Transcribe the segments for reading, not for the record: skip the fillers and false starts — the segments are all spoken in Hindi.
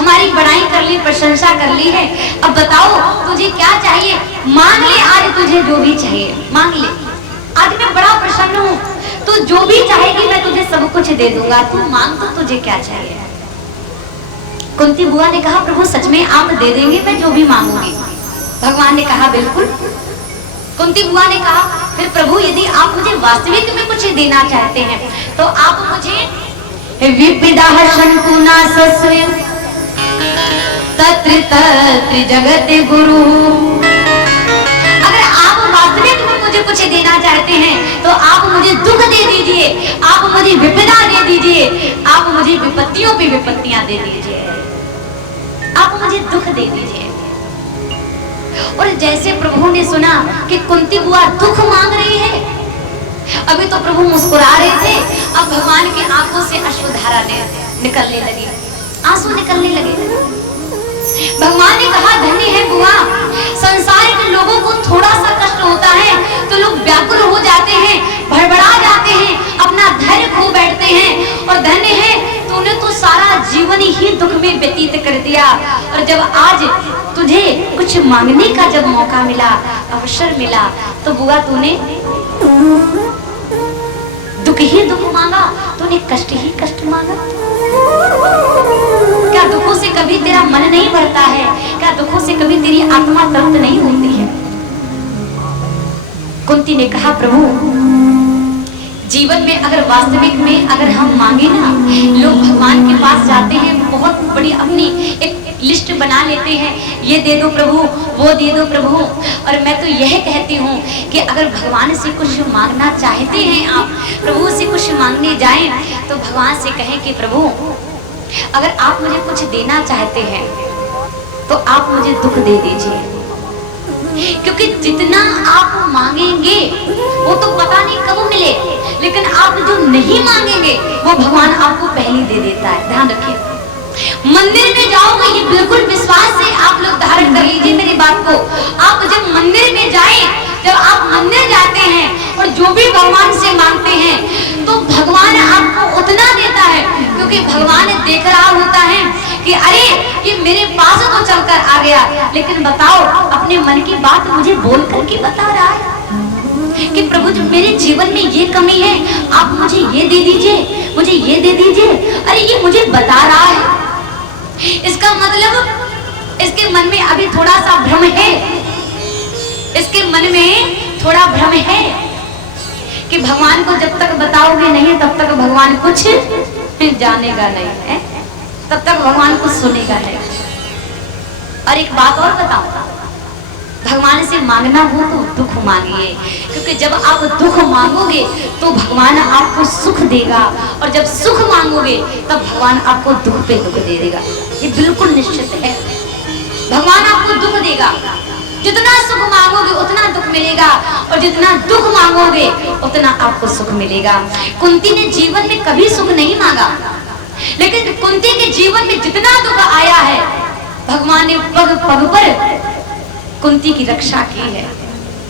हमारी बड़ाई कर ली, प्रशंसा कर ली है, अब बताओ तुझे क्या चाहिए? मांग ले आज तुझे जो भी चाहिए, मांग ले। आज मैं बड़ा प्रसन्न हूँ, तू जो भी चाहेगी मैं तुझे सब कुछ दे दूंगा, तू मांग तो तुझे क्या चाहिए? कुंती बुआ ने कहा प्रभु सच में आप दे देंगे मैं जो भी मांगूंगी? भगवान ने कहा बिल्कुल। कुंती बुआ ने कहा फिर प्रभु यदि आप मुझे वास्तविक में कुछ देना चाहते हैं तो आप मुझे विपिदाह शंकुना सस्वे तत्र तत्र जगत गुरु, अगर आप वास्तविक में मुझे कुछ देना चाहते हैं तो आप मुझे दुख दे दीजिए, आप मुझे विपदा दे दीजिए, आप मुझे विपत्तियों पे विपत्तियां दे दीजिए, आप मुझे दुख दे दीजिए। और जैसे प्रभु ने सुना कि कुंती बुआ दुख मांग रही है, अभी तो प्रभु मुस्कुरा रहे थे, अब भगवान की आंखों से अश्रुधारा निकलने लगी, आंसू निकलने लगे। भगवान ने कहा धन्य है बुआ, संसार के लोगों को थोड़ा सा कष्ट होता है तो लोग व्याकुल हो जाते हैं, भड़बड़ा जाते हैं, अपना धैर्य खो बैठते हैं, और धन्य है तूने तो सारा जीवन ही दुख में व्यतीत कर दिया, और जब आज तुझे कुछ मांगने का जब मौका मिला, अवसर मिला, तो बुआ तूने दुख ही दुख मांगा, तूने कष्ट ही कष्ट मांगा। क्या दुखों से कभी तेरा मन नहीं भरता है? क्या दुखों से कभी तेरी आत्मा तृप्त नहीं होती है? कुंती ने कहा प्रभु जीवन में अगर वास्तविक में अगर हम मांगे ना, लोग भगवान के पास जाते हैं, बहुत बड़ी अपनी एक लिस्ट बना लेते हैं, ये दे दो प्रभु, वो दे दो प्रभु, और मैं तो यह कहती हूँ कि अगर भगवान से कुछ मांगना चाहते हैं आप, प्रभु से कुछ मांगने जाएं तो भगवान से कहें कि प्रभु अगर आप मुझे कुछ देना चाहते हैं तो आप मुझे दुख दे दीजिए, क्योंकि जितना आप मांगेंगे वो तो पता नहीं कब मिले, लेकिन आप जो नहीं मांगेंगे वो भगवान आपको पहले दे देता है। ध्यान रखिए, मंदिर में जाओगे, ये बिल्कुल विश्वास से आप लोग धारण कर लीजिए मेरी बात को। आप जब मंदिर में जाएं, जब आप मंदिर जाते हैं और जो भी भगवान से मांगते हैं तो भगवान आपको उतना देता है, क्योंकि भगवान देख रहा होता है कि अरे ये मेरे पास तो चलकर आ गया, लेकिन बताओ अपने मन की बात मुझे बोल करके बता रहा है कि प्रभु जो मेरे जीवन में ये कमी है आप मुझे ये दे दीजिए, मुझे ये दे दीजिए। अरे ये मुझे बता रहा है, इसका मतलब इसके मन में अभी थोड़ा सा भ्रम है, इसके मन में थोड़ा भ्रम है कि भगवान को जब तक बताओगे नहीं तब तक भगवान कुछ जानेगा नहीं है, तब तक भगवान कुछ सुनेगा नहीं। और एक बात और बताओ, भगवान से मांगना हो तो दुख मांगिए, क्योंकि जब आप दुख मांगोगे तो भगवान आपको सुख देगा, और जब सुख मांगोगे तब भगवान आपको दुख पे दुख दे देगा। ये बिल्कुल निश्चित है, भगवान आपको दुख देगा, जितना सुख मांगोगे उतना दुख मिलेगा, और जितना दुख मांगोगे उतना आपको सुख मिलेगा। कुंती ने जीवन में कभी सुख नहीं मांगा, लेकिन कुंती के जीवन में जितना दुख आया है भगवान ने पग पग पर कुंती की रक्षा की है,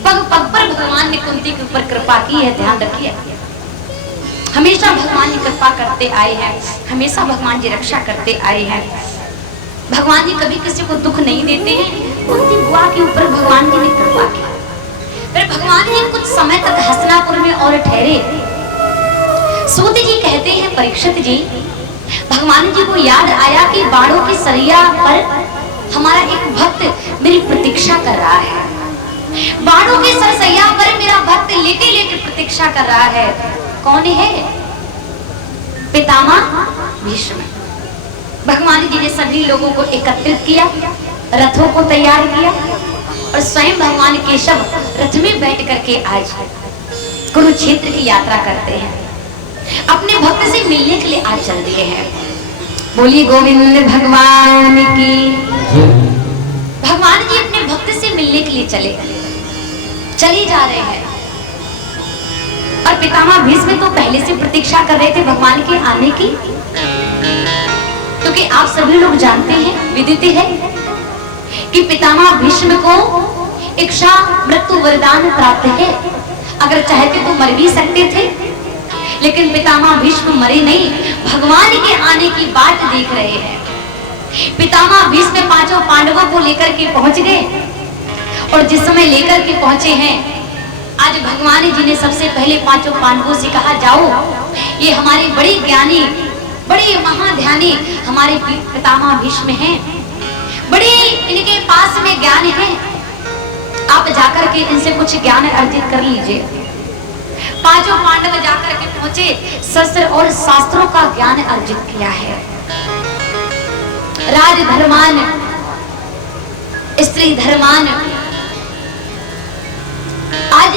पग पग पर भगवान ने कुंती के ऊपर कृपा की है। ध्यान रखिए, हमेशा भगवान जी कृपा करते आए हैं, हमेशा भगवान जी रक्षा करते आए हैं। भगवान जी कभी किसी को दुख नहीं देते हैं। कुंती बुआ के ऊपर भगवान जी ने कृपा की। फिर भगवान जी कुछ समय तक हस्तिनापुर में और ठहरे। सूत जी कहते हैं परीक्षित जी, भगवान जी को याद आया कि बाड़ों की सरिया पर हमारा एक भक्त मेरी प्रतीक्षा कर रहा है, बाड़ों की सरसैया पर मेरा भक्त लेटे लेटे प्रतीक्षा कर रहा है। कौन है? पितामह भीष्म। भगवान जी ने सभी लोगों को एकत्रित किया, रथों को तैयार किया, और स्वयं भगवान केशव रथ में बैठ करके आज कुरुक्षेत्र की यात्रा करते हैं, अपने भक्त से मिलने के लिए आज चल दिए हैं। बोलिए गोविंद भगवान की। भगवान जी अपने भक्त से मिलने के लिए चले जा रहे हैं, और पितामह भीष्म तो पहले से प्रतीक्षा कर रहे थे भगवान के आने की, क्योंकि आप सभी लोग जानते हैं, विदित है कि पितामह भीष्म को इच्छा मृत्यु वरदान प्राप्त है। अगर चाहते तो मर भी सकते थे, लेकिन पितामह भीष्म मरे नहीं, भगवान के आने की बाट देख रहे हैं। पितामह भीष्म पांचों पांडवों को लेकर के पहुंच गए और जिस समय लेकर के पहुंचे हैं, आज भगवान जी ने सबसे पहले पांचों पांडवों से कहा, जाओ, ये हमारे बड़े ज्ञानी, बड़े महाध्यानी हमारे पितामह भीष्म हैं, बड़े इनके पास में ज्ञान है, आप जाकर के इनसे कुछ ज्ञान अर्जित कर लीजिए। पांचों पांडव जाकर के पहुंचे, शस्त्र और शास्त्रों का ज्ञान अर्जित किया है। राज धर्मान, स्त्री धर्मान, आज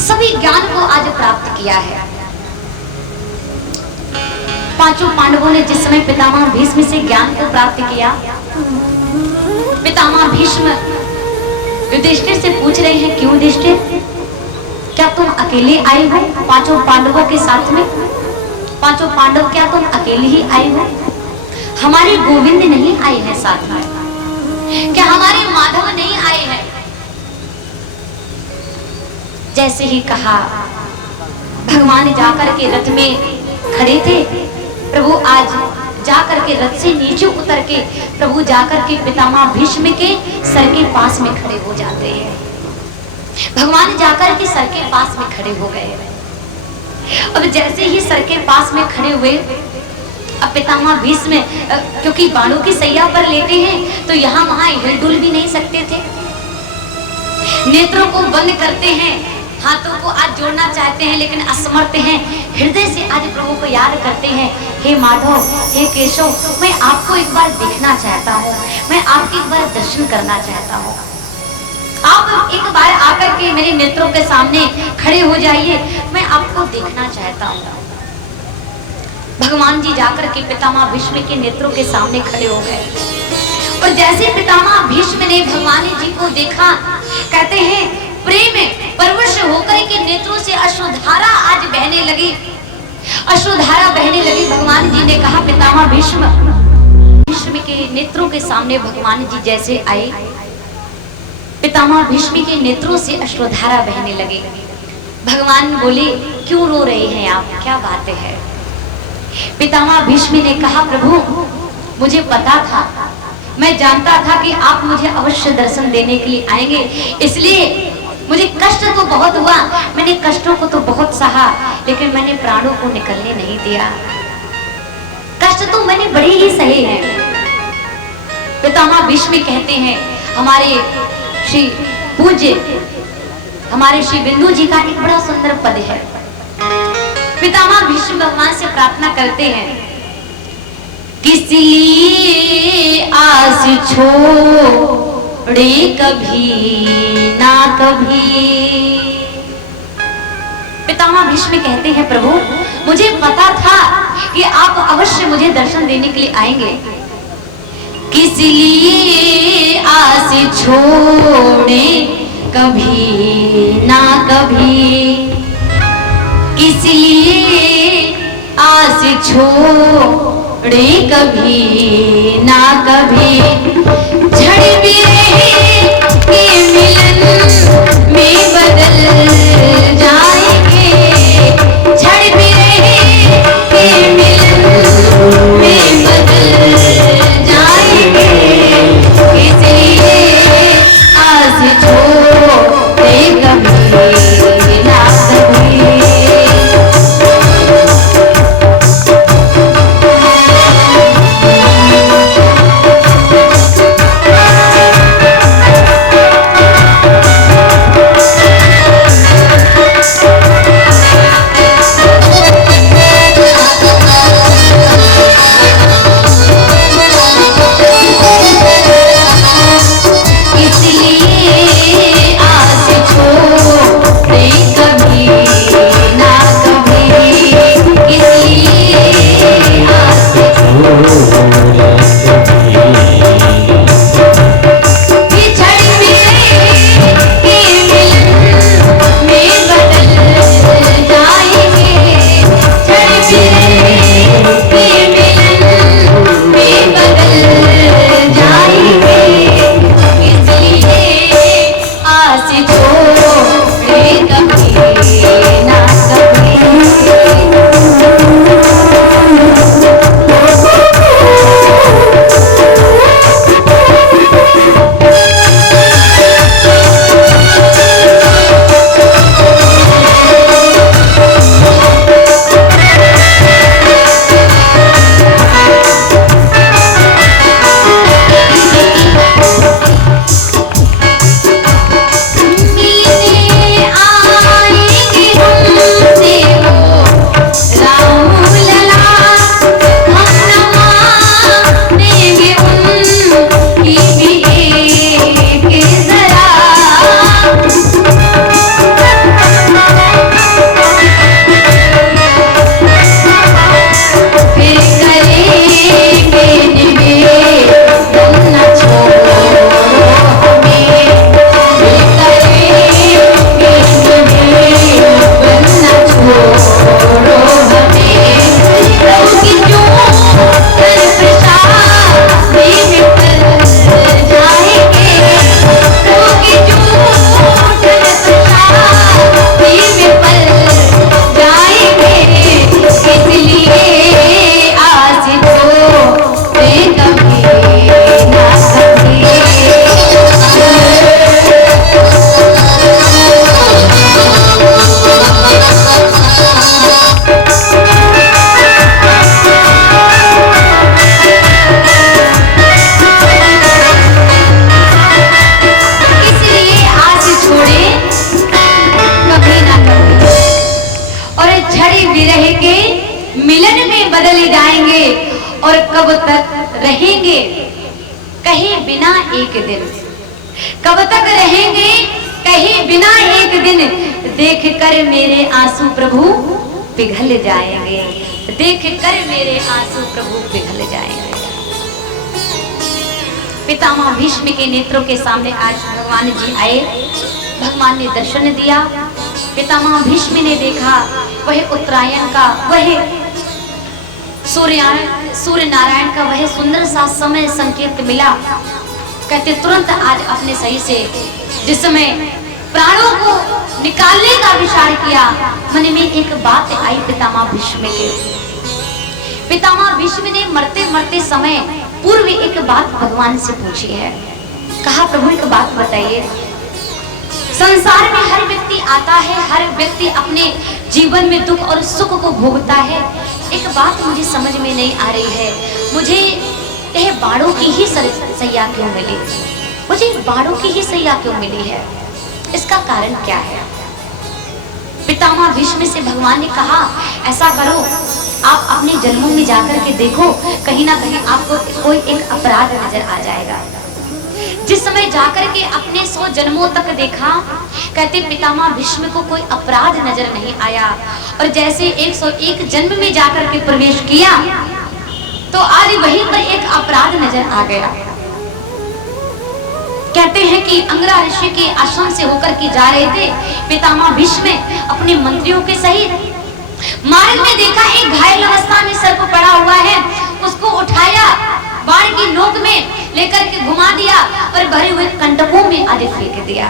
सभी ज्ञान को आज प्राप्त किया है। पांचों पांडवों ने जिस समय पितामह भीष्म से ज्ञान को प्राप्त किया, पितामह भीष्म युधिष्ठिर से पूछ रहे हैं, क्यों युधिष्ठिर, क्या तुम अकेले आए हो पांचों पांडवों के साथ में? पांचों पांडव क्या तुम अकेले ही आए हो? हमारे गोविंद नहीं आए हैं साथ में? क्या हमारे माधव नहीं आए हैं? जैसे ही कहा, भगवान जाकर के रथ में खड़े थे। प्रभु आज जाकर के रथ से नीचे उतर के प्रभु जाकर के पितामह भीष्म के सर के पास में खड़े हो जाते हैं। भगवान जाकर के सर के पास में खड़े हो गए। अब जैसे ही सर के पास में खड़े हुए, अब पितामह भीष्म क्योंकि बाणों की सैया पर लेटे हैं तो यहाँ वहां हिलडुल भी नहीं सकते थे, नेत्रों को बंद करते हैं, हाथों को आज जोड़ना चाहते हैं लेकिन असमर्थ हैं। हृदय से आज प्रभु को याद करते हैं, हे माधव, हे केशव, मैं आपको एक बार देखना चाहता हूँ, मैं आपके एक बार दर्शन करना चाहता हूँ, आप एक बार आकर के मेरे नेत्रों के सामने खड़े हो जाइए, मैं आपको देखना चाहता हूँ। भगवान जी जाकर के पितामह भीष्म के नेत्रों के सामने खड़े हो गए और जैसे पितामह भीष्म ने भगवान जी को देखा, कहते हैं प्रेम परवश होकर के नेत्रों से अश्रुधारा आज बहने लगी, अश्रुधारा बहने लगी। भगवान जी ने कहा, पितामह भीष्म के नेत्रों के सामने भगवान जी जैसे आए, पितामह भीष्म के नेत्रों से अश्रुधारा बहने लगे। भगवान बोले, क्यों रो रहे हैं आप, क्या बात है? पितामह भीष्म ने कहा, प्रभु मुझे पता था, मैं जानता था कि आप मुझे अवश्य दर्शन देने के लिए आएंगे, इसलिए मुझे कष्ट तो बहुत हुआ, मैंने कष्टों को तो बहुत सहा, लेकिन मैंने प्राणों को निकलने नहीं दिया। कष्ट तो मैंने बड़े ही सहे हैं। पितामह भीष्म कहते हैं, हमारे श्री पूज्य, हमारे श्री बिंदु जी का एक बड़ा सुंदर पद है। पितामह भीष्म भगवान से प्रार्थना करते हैं, किस लिए आस छोड़े कभी ना कभी। पितामह भीष्म कहते हैं, प्रभु मुझे पता था कि आप अवश्य मुझे दर्शन देने के लिए आएंगे, किस लिए आस छोड़े कभी ना कभी, किस लिए आस छोड़े कभी ना कभी, झड़ भी रहे के मिलन में बदल जाएंगे, झड़ भी रहे के मिलन में बदल जाएंगे, इसलिए आस छोड़े कभी ना कभी। चले जाएंगे और कब तक रहेंगे कहे बिना एक दिन, कब तक रहेंगे कहे बिना एक दिन, देख कर मेरे आंसू प्रभु पिघल जाएंगे, देख कर मेरे आंसू प्रभु पिघल जाएंगे। पितामह भीष्म के नेत्रों के सामने आज भगवान जी आए, भगवान ने दर्शन दिया। पितामह भीष्म ने देखा वह उत्तरायण का, वह सूर्य नारायण का वह सुंदर सा समय संकेत मिला। कहते तुरंत आज अपने सही से जिस समय प्राणों को निकालने का विचार किया, मन में एक बात आई पितामह भीष्म के। पितामह भीष्म ने मरते मरते समय पूर्व एक बात भगवान से पूछी है। कहा प्रभु एक बात बताइए, संसार में हर व्यक्ति आता है, हर व्यक्ति अपने जीवन में दुख और सुख को भोगता है। एक बात मुझे समझ में नहीं आ रही है, मुझे यह बाड़ों की ही सैया क्यों मिली, मुझे बाड़ों की ही सैया क्यों मिली है, इसका कारण क्या है। पितामह भीष्म से भगवान ने कहा ऐसा करो, आप अपने जन्मों में जाकर के देखो, कहीं ना कहीं आपको कोई एक अपराध नजर आ जाएगा। जिस समय जाकर के अपने 100 जन्मों तक देखा, कहते पितामह भीष्म को कोई अपराध नजर नहीं आया, और जैसे 101 जन्म में जाकर के प्रवेश किया तो आज वहीं पर एक अपराध नजर आ गया। कहते हैं कि अंगरा ऋषि के आश्रम से होकर के जा रहे थे पितामह भीष्म अपने मंत्रियों के सहित, मार्ग में देखा एक घायल अवस्था में सर्प पड़ा हुआ है, उसको उठाया, बाण की नोक में लेकर के घुमा दिया और भरे हुए कंटकों में आगे फेंक दिया।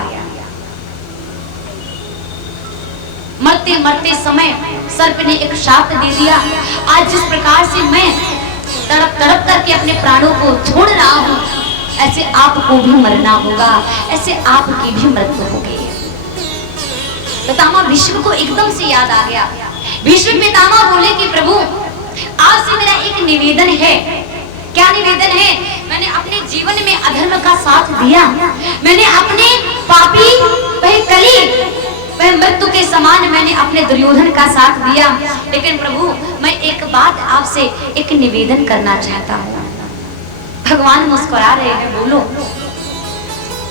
मरते मरते समय सर्प ने एक शाप दे दिया, आज जिस प्रकार से मैं तड़प तड़प करके अपने प्राणों को छोड़ रहा हूं, ऐसे आपको भी मरना होगा, ऐसे आपकी भी मृत्यु होगी। पितामह भीष्म को एकदम से याद आ गया। भीष्म पितामह बोले कि प्रभु आपसे मेरा एक निवेदन है। क्या निवेदन है? मैंने अपने जीवन में अधर्म का साथ दिया, मैंने अपने पापी वह कली वह मृत्यु के समान मैंने अपने दुर्योधन का साथ दिया, लेकिन प्रभु मैं एक बात आपसे एक निवेदन करना चाहता हूँ। भगवान मुस्कुरा रहे हैं, बोलो।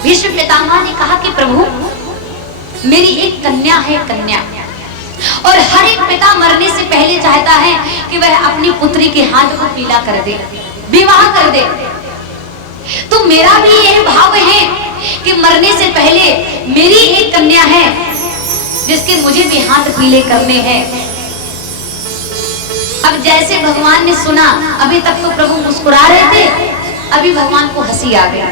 भीष्म पितामह ने कहा कि प्रभु मेरी एक कन्या है, कन्या, और हर एक पिता मरने से पहले चाहता है कि वह अपनी पुत्री के हाथ को पीला कर दे, विवाह कर दे। तो मेरा भी यह भाव है कि मरने से पहले मेरी एक कन्या है जिसके मुझे भी हाथ पीले करने हैं। अब जैसे भगवान ने सुना, अभी तक तो प्रभु मुस्कुरा रहे थे, अभी भगवान को हंसी आ गया।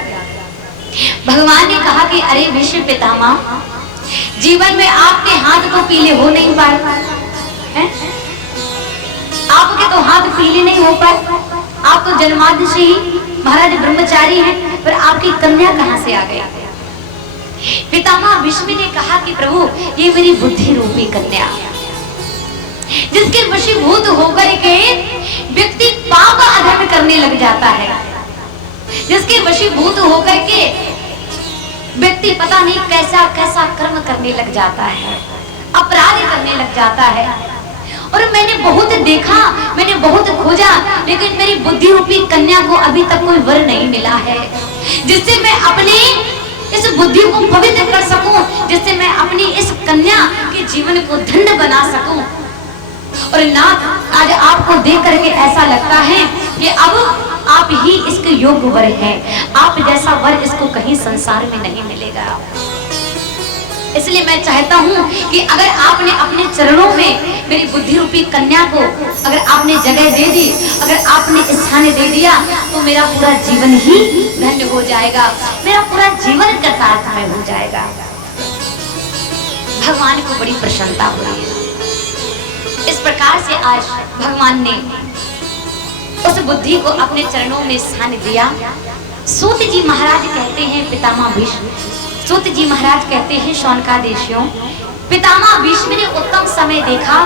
भगवान ने कहा कि अरे भीष्म पितामह, जीवन में आपके हाथ तो पीले हो नहीं पाए, आपके तो हाथ पीले नहीं हो पाए, आप तो जन्माद्य से ही महाराज ब्रह्मचारी हैं, पर आपकी कन्या कहां से आ गई? पितामह भीष्म ने कहा कि प्रभु ये मेरी बुद्धि रूपी कन्या, जिसके वशीभूत होकर के व्यक्ति पाप अधर्म करने लग जाता है, जिसके वशीभूत होकर के व्यक्ति पता नहीं कैसा कैसा कर्म करने लग जाता है, अपराध करने लग जाता है। और मैंने बहुत देखा, मैंने बहुत खोजा, लेकिन मेरी बुद्धि रूपी कन्या को अभी तक कोई वर नहीं मिला है, जिससे मैं अपने इस बुद्धि को पवित्र कर सकूं, जिससे मैं अपनी इस कन्या के जीवन को धन्य बना सकूं। और नाथ, आज आपको देख करके ऐसा लगता है कि अब आप ही इसके योग्य वर हैं, आप जैसा वर इसको कहीं संसार में नहीं मिलेगा। इसलिए मैं चाहता हूं कि अगर आपने अपने चरणों में मेरी बुद्धि रूपी कन्या को अगर आपने जगह दे दी, अगर आपने स्थान दे दिया, तो मेरा पूरा जीवन ही धन्य हो जाएगा, मेरा पूरा जीवन कृतार्थमय हो जाएगा। भगवान को बड़ी प्रसन्नता हो रही है। इस प्रकार से आज भगवान ने उस बुद्धि को अपने चरणों में स्थान दिया। सूत जी महाराज कहते हैं, पितामह भीष्म, सूत जी महाराज कहते हैं शौनकादेशियों, पितामह भीष्म ने उत्तम समय देखा,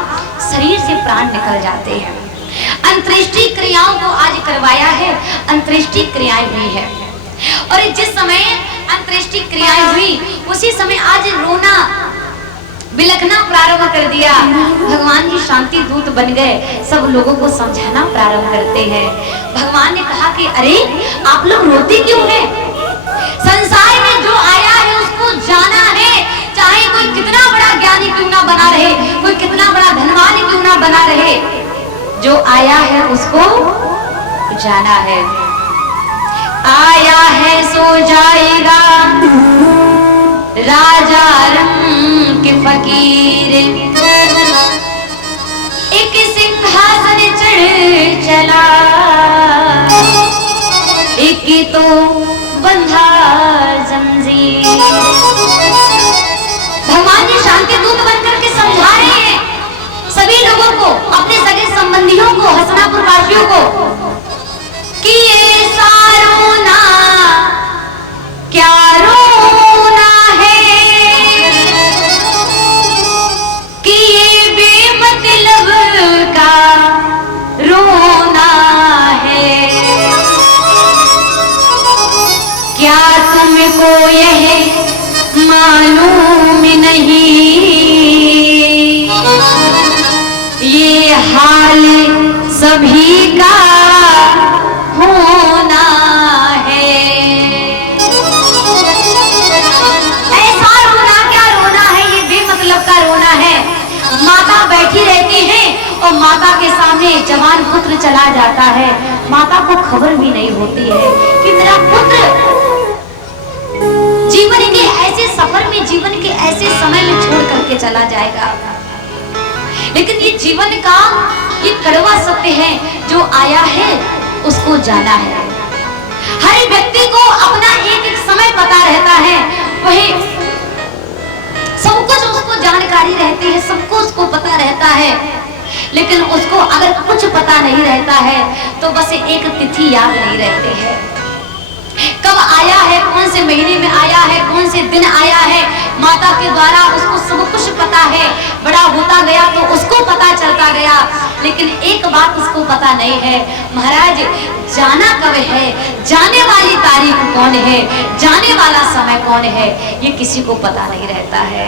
शरीर से प्राण निकल जाते हैं। अंत्येष्टि क्रियाओं को आज करवाया है, अंत्येष्टि क्रियाएं हुई है, और जिस समय अंत्येष्टि क्रियाएं हुई उसी समय आज रोना बिलखना प्रारंभ कर दिया। भगवान जी शांति दूत बन गए, सब लोगों को समझाना प्रारंभ करते हैं। भगवान ने कहा कि अरे आप लोग रोते क्यों हैं? संसार में जो आया है उसको जाना है, चाहे कोई कितना बड़ा ज्ञानी क्यों ना बना रहे, कोई कितना बड़ा धनवान क्यों ना बना रहे, जो आया है उसको जाना है। आया है सो जाएगा राजा रंग के फकीर, एक सिंहासन चढ़ चला, एक तो बंधा जंजीर। भगवान जी शांति दूत बनकर के समझा रहे हैं सभी लोगों को, अपने सगे संबंधियों को, हसनापुर वासियों को, कि ऐसा रोना क्या रोना है, कि ये बेमतलब का रोना है। क्या तुमको यह मालूम नहीं, ये हाल सभी का होना है। ऐसा रोना क्या रोना है, ये बेमतलब का रोना है। माता बैठी रहती है और माता के सामने जवान पुत्र चला जाता है, माता को खबर भी नहीं होती है कि मेरा पुत्र जीवन के ऐसे सफर में, जीवन के ऐसे समय में छोड़ करके चला जाएगा। लेकिन ये जीवन का ये कड़वा सत्य है, जो आया है उसको जाना है। हर व्यक्ति को अपना एक एक समय पता रहता है, वही सब कुछ उसको जानकारी रहती है, सबको उसको पता रहता है, लेकिन उसको अगर कुछ पता नहीं रहता है तो बस एक तिथि याद नहीं रहती है। कब आया है, कौन से महीने में आया है, कौन से दिन आया है, माता के द्वारा उसको सब कुछ पता है। बड़ा होता गया तो उसको पता चलता गया, लेकिन एक बात उसको पता नहीं है, महाराज जाना कब है, जाने वाली तारीख कौन है, जाने वाला समय कौन है, ये किसी को पता नहीं रहता है।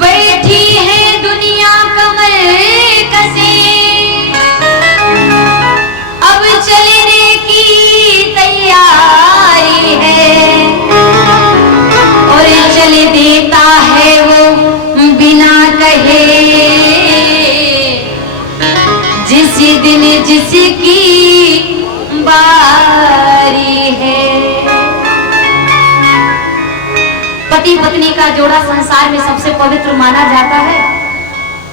बैठी है दुनिया कमर कसे, अब चलने की तैयारी है, और चल देता है वो बिना कहे, जिस दिन जिसकी बारी है। पति पत्नी का जोड़ा संसार में सबसे पवित्र माना जाता है।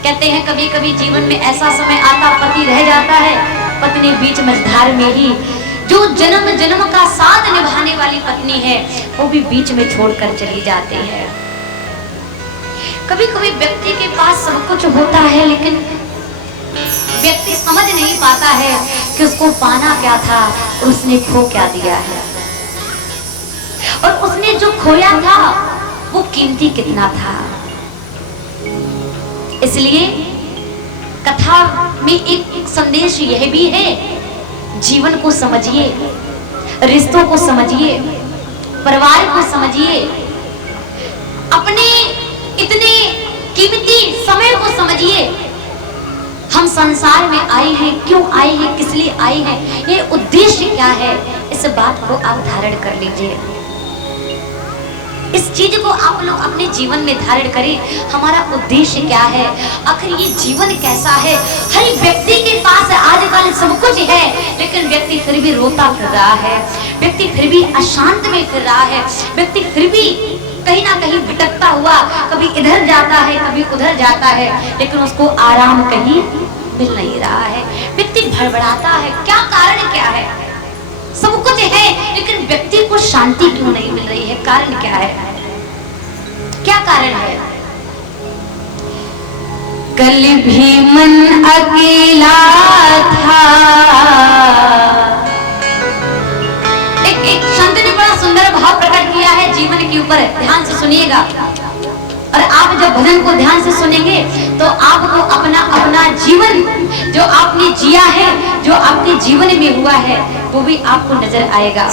कहते हैं कभी कभी जीवन में ऐसा समय आता, पति रह जाता है, पत्नी बीच मझधार में ही, जो जन्म जन्म का साथ निभाने वाली पत्नी है, वो भी बीच में छोड़कर चली जाती है। कभी कभी व्यक्ति के पास सब कुछ होता है, लेकिन व्यक्ति समझ नहीं पाता है कि उसको पाना क्या था और उसने खो क्या दिया है, और उसने जो खोया था वो कीमती कितना था। इसलिए कथा में एक संदेश यह भी है, जीवन को समझिए, रिश्तों को समझिए, परिवार को समझिए, अपने इतने कीमती समय को समझिए। हम संसार में आए हैं, क्यों आए हैं, किस लिए आए हैं, ये उद्देश्य क्या है, इस बात को आप धारण कर लीजिए। इस चीज को आप लोग अपने जीवन में धारण करें। हमारा उद्देश्य क्या है, आखिर ये जीवन कैसा है। हर व्यक्ति के पास आजकल सब कुछ है, लेकिन व्यक्ति फिर भी रोता फिर रहा है, व्यक्ति फिर भी अशांत में फिर रहा है, व्यक्ति फिर भी कहीं ना कहीं भटकता हुआ कभी इधर जाता है, कभी उधर जाता है, लेकिन उसको आराम कहीं मिल नहीं रहा है। व्यक्ति भड़बड़ाता है, क्या कारण क्या है। सब कुछ है, लेकिन व्यक्ति को शांति क्यों नहीं मिल रही है, कारण क्या है, क्या कारण है। कल भी मन अकेला था। एक संत ने बड़ा सुंदर भाव प्रकट किया है जीवन के ऊपर, ध्यान से सुनिएगा। और आप जब भजन को ध्यान से सुनेंगे तो आपको अपना अपना जीवन जो आपने जिया है, जो आपके जीवन में हुआ है, वो भी आपको नजर आएगा।